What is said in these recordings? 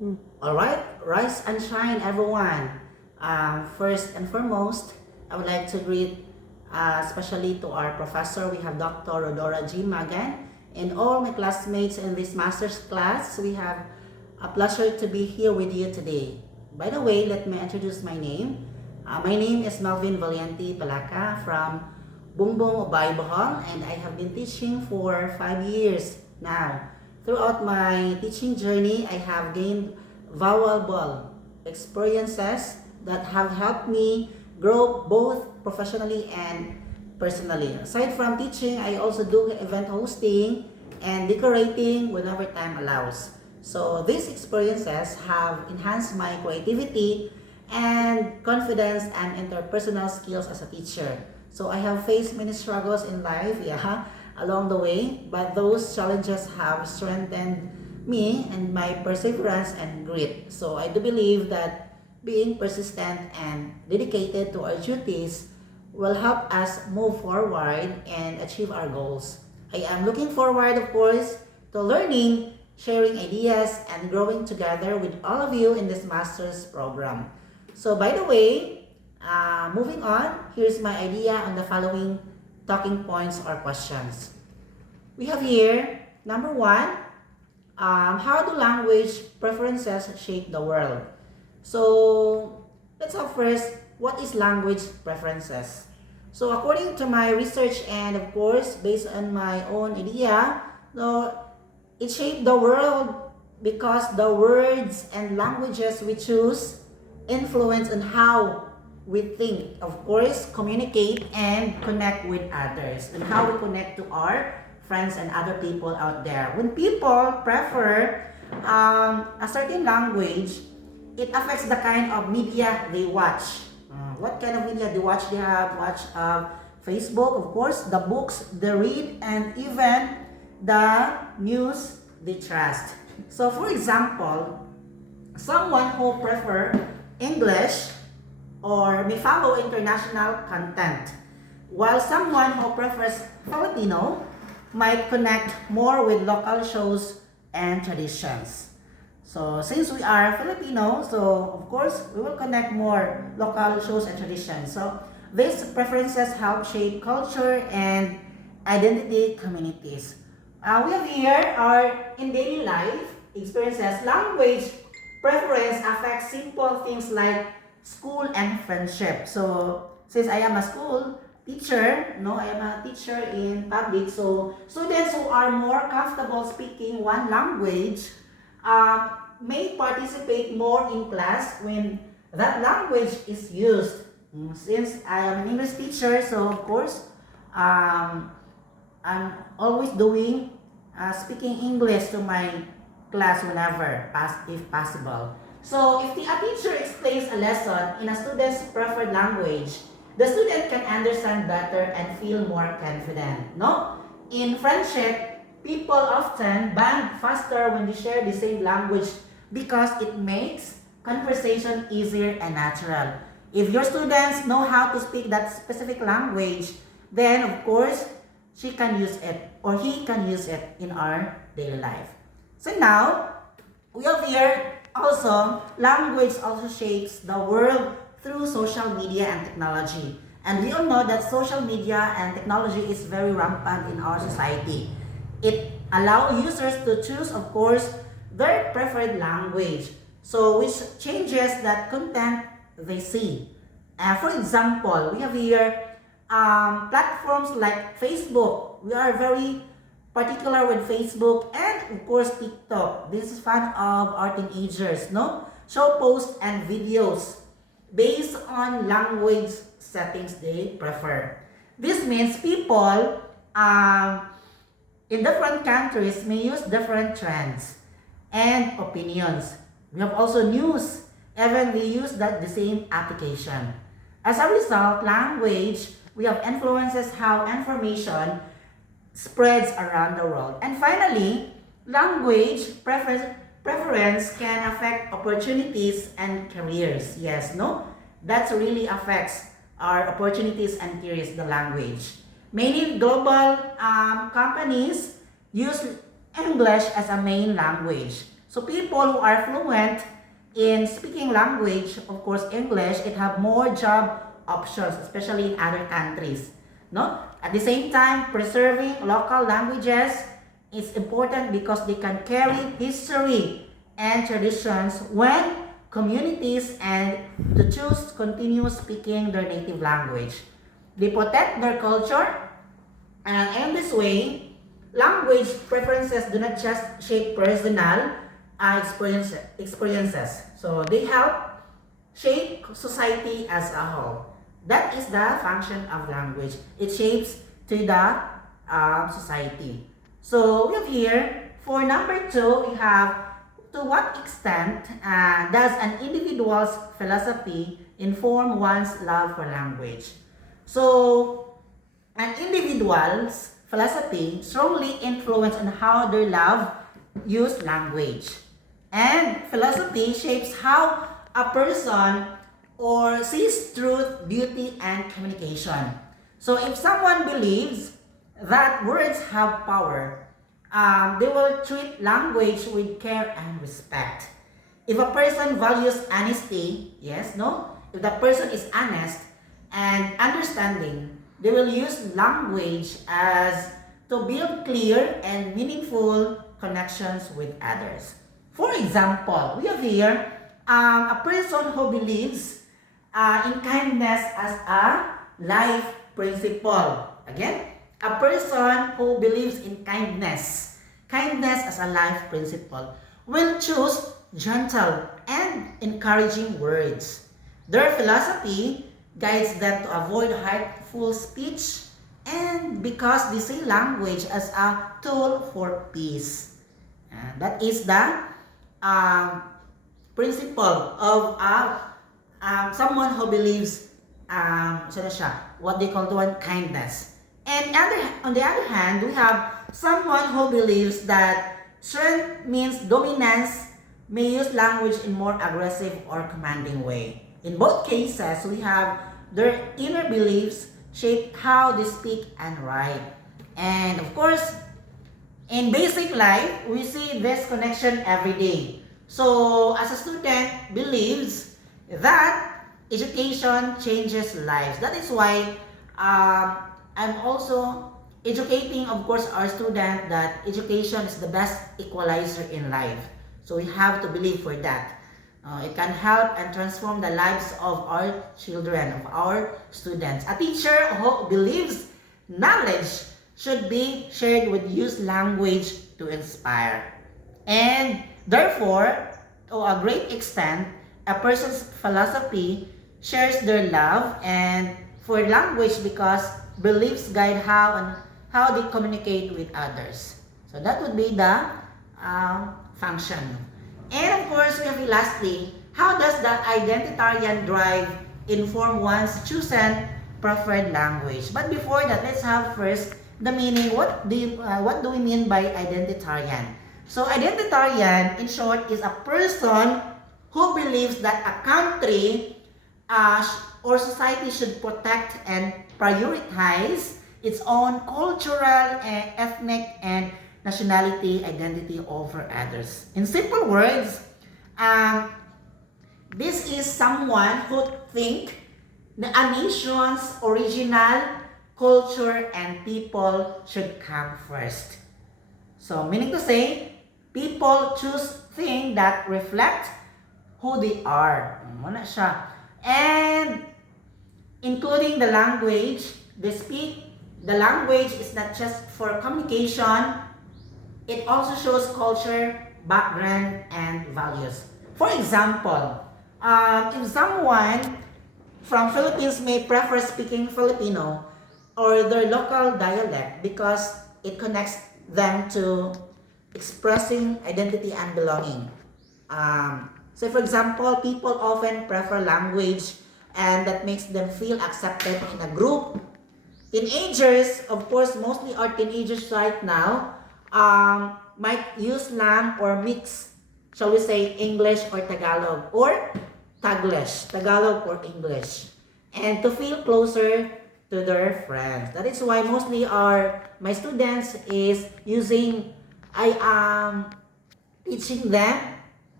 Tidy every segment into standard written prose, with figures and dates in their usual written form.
All right, rise and shine, everyone. First and foremost, I would like to greet, especially to our professor. We have Dr. Rodora G. Magan, and all my classmates in this master's class. We have a pleasure to be here with you today. By the way, let me introduce my name. My name is Melvin Valiente Palaca from Bungbong, Ubay, Bohol, and I have been teaching for 5 years now. Throughout my teaching journey, I have gained valuable experiences that have helped me grow both professionally and personally. Aside from teaching, I also do event hosting and decorating whenever time allows. So these experiences have enhanced my creativity and confidence and interpersonal skills as a teacher. So I have faced many struggles in life, yeah, along the way, but those challenges have strengthened me and my perseverance and grit. So I do believe that being persistent and dedicated to our duties will help us move forward and achieve our goals. I am looking forward, of course, to learning, sharing ideas, and growing together with all of you in this master's program. So, by the way, moving on, here's my idea on the following talking points or questions. We have here number one, how do language preferences shape the world? So, let's have first, what is language preferences? So, according to my research and of course, based on my own idea, no, it shaped the world because the words and languages we choose influence on how we think, of course, communicate and connect with others, and how we connect to our friends and other people out there. When people prefer a certain language, it affects the kind of media they watch. What kind of media they watch? They have watch Facebook, of course, the books they read, and even the news they trust. So, for example, someone who prefer English or may follow international content, while someone who prefers Filipino might connect more with local shows and traditions. So since we are Filipino, so of course we will connect more local shows and traditions. So these preferences help shape culture and identity communities. We have here our in daily life experiences. Language preference affects simple things like school and friendship. So since I am a school teacher, no, I am a teacher in public. So students who are more comfortable speaking one language may participate more in class when that language is used. Since I am an English teacher, so of course, I'm always doing speaking English to my class whenever, if possible. So if a teacher explains a lesson in a student's preferred language, the student can understand better and feel more confident. No? In friendship, people often bond faster when they share the same language because it makes conversation easier and natural. If your students know how to speak that specific language, then of course, she can use it or he can use it in our daily life. So now, we have here also, language also shapes the world through social media and technology. And we all know that social media and technology is very rampant in our society. It allows users to choose, of course, their preferred language. So which changes that content they see. For example, we have here platforms like Facebook. We are very particular with Facebook and of course TikTok. This is fun of our teenagers, no? Show posts and videos based on language settings they prefer. This means people in different countries may use different trends and opinions. We have also news, even they use the same application. As a result, language, we have influences how information spreads around the world. And finally, language preference can affect opportunities and careers. Yes, no? That really affects our opportunities and careers, the language. Many global companies use English as a main language. So people who are fluent in speaking language, of course English, it have more job options, especially in other countries. No? At the same time, preserving local languages is important because they can carry history and traditions when communities and to choose continue speaking their native language. They protect their culture, and in this way, language preferences do not just shape personal experiences. So they help shape society as a whole. That is the function of language. It shapes to the society. So we have here, for number 2, we have, to what extent does an individual's philosophy inform one's love for language? So an individual's philosophy strongly influence on how they love use language. And philosophy shapes how a person or sees truth, beauty, and communication. So if someone believes that words have power, they will treat language with care and respect. If a person values honesty, yes, no? If the person is honest and understanding, they will use language as to build clear and meaningful connections with others. For example, we have here a person who believes in kindness as a life principle. Again, a person who believes in kindness as a life principle, will choose gentle and encouraging words. Their philosophy guides them to avoid hurtful speech, and because they see language as a tool for peace. And that is the principle of someone who believes what they call the one kindness. And on the other hand, we have someone who believes that strength means dominance, may use language in more aggressive or commanding way. In both cases, we have their inner beliefs shape how they speak and write. And of course, in basic life, we see this connection every day. So, as a student believes that education changes lives. That is why I'm also educating, of course, our student that education is the best equalizer in life. So we have to believe for that. It can help and transform the lives of our children, of our students. A teacher who believes knowledge should be shared with use language to inspire. And therefore, to a great extent, a person's philosophy shares their love and for language because beliefs guide how they communicate with others. So that would be the function. And of course, we have lastly, how does the identitarian drive inform one's chosen preferred language? But before that, let's have first the meaning. What do we mean by identitarian? So identitarian, in short, is a person who believes that a country or society should protect and prioritize its own cultural, ethnic, and nationality identity over others. In simple words, this is someone who think a nation's original culture and people should come first. So, meaning to say, people choose things that reflect who they are. Muna siya. And including the language they speak, the language is not just for communication, it also shows culture, background, and values. For example, if someone from Philippines may prefer speaking Filipino or their local dialect because it connects them to expressing identity and belonging. So for example, people often prefer language and that makes them feel accepted in a group. Teenagers, of course, mostly are teenagers right now, might use slang or mix, shall we say, English or Tagalog, or Taglish, Tagalog or English, and to feel closer to their friends. That is why mostly my students is using teaching them,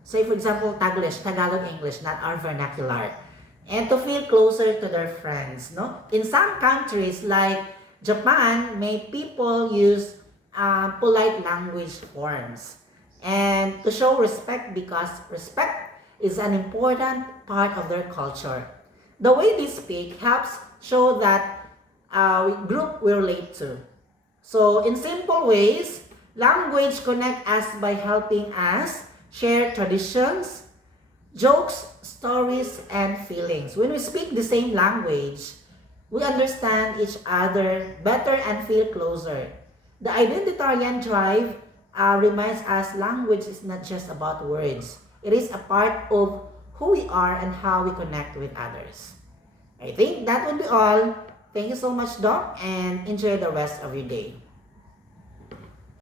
say for example, Tagalog English, not our vernacular, and to feel closer to their friends. No, in some countries like Japan, may people use polite language forms and to show respect because respect is an important part of their culture. The way they speak helps show that group we relate to. So in simple ways, language connect us by helping us share traditions, jokes, stories, and feelings. When we speak the same language, we understand each other better and feel closer. The identitarian drive reminds us language is not just about words. It is a part of who we are and how we connect with others. I think that would be all. Thank you so much, Doc, and enjoy the rest of your day.